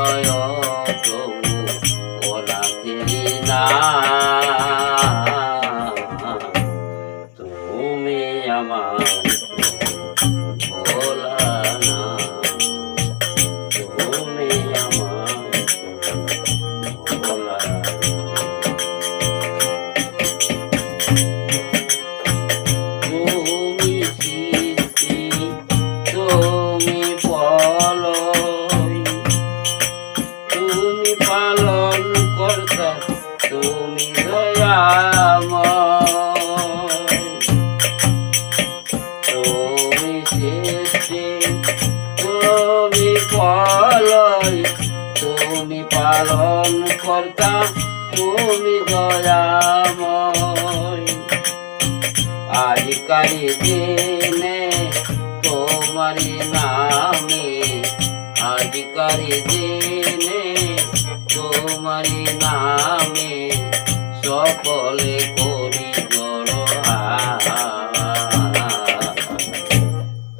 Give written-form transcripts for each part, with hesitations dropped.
জয় প্রভু অনাথেরি নাম। তুমি আমার ভোলা নাম, তুমি আমার ভোলা। তুমি সৃষ্টি, তুমি প্রলয়, তুমি পালন কর্তা, তুমি দয়াময়। তুমি সৃষ্টি, তুমি প্রলয়, তুমি পালন কর্তা, তুমি দয়াময়। আজকারি দিনে তোমারি নামে, আজকারি দিনে তোমারি নামে সকলে করি জড়হাত।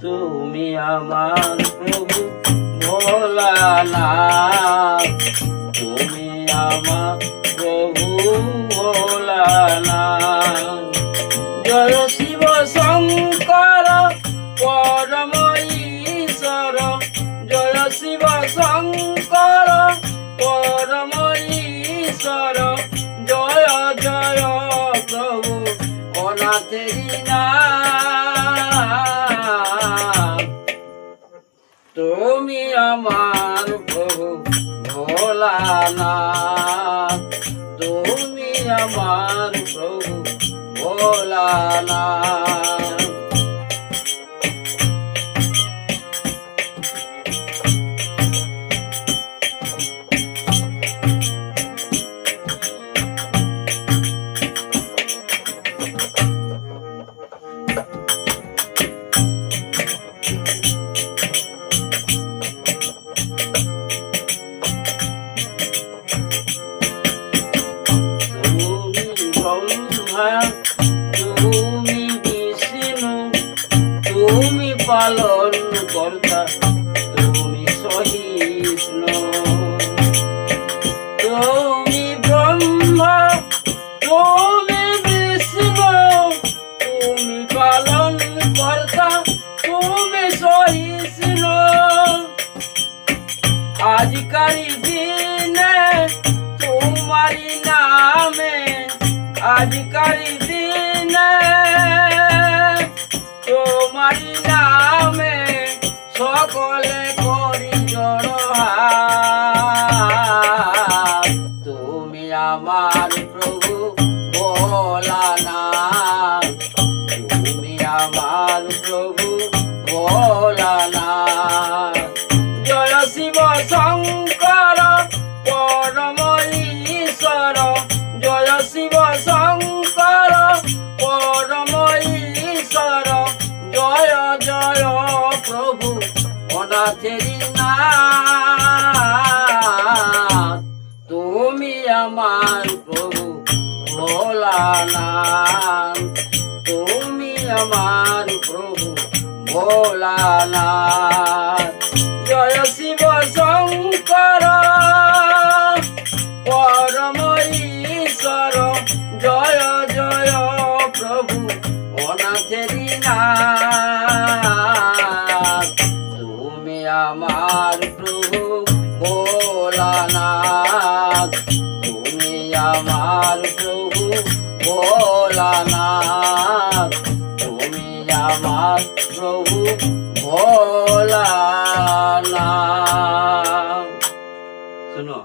তুমি আমার প্রভু ভোলানাথ, তুমি আমার প্রভু ভোলানাথ। জয় শিব শঙ্কর পরম ঈশ্বর, জয় শিব শঙ্কর পরম ঈশ্বর। জয় জয় প্রভু অনাথেরি নাম। তুমি আমার প্রভু ভোলানাথ, তুমি আমার প্রভু ভোলানাথ। তুমি বিষ্ণু, তুমি পালন কর্তা, তুমি সহিষ্ণু। তুমি ব্রহ্মা, তুমি বিষ্ণু, তুমি পালন কর্তা, তুমি সহিষ্ণু। আজকারি দিনে তোমারি নামে, আজকারি দিনে তোমারি নামে সকলে করি জড়হাত। তুমি আমার প্রভু ভোলানাথ, তুমি আমার প্রভু ভোলানাথ। জয় শিব শঙ্কর পরম ঈশ্বর, জয় শিব শঙ্কর পরম ঈশ্বর। জয় জয় প্রভু অনাথেরি নাথ। তুমি আমার প্রভু ভোলানাথ, তুমি আমার প্রভু ভোলানাথ। জয় শিব শঙ্কর পরম ঈশ্বর, জয় জয় প্রভু অনাথেরি নাথ। তুমি আমার প্রভু ভোলানাথ, তুমি আমার প্রভু ভোলানাথ, তুমি আমার প্রভু ভোলানাথ। শুনো।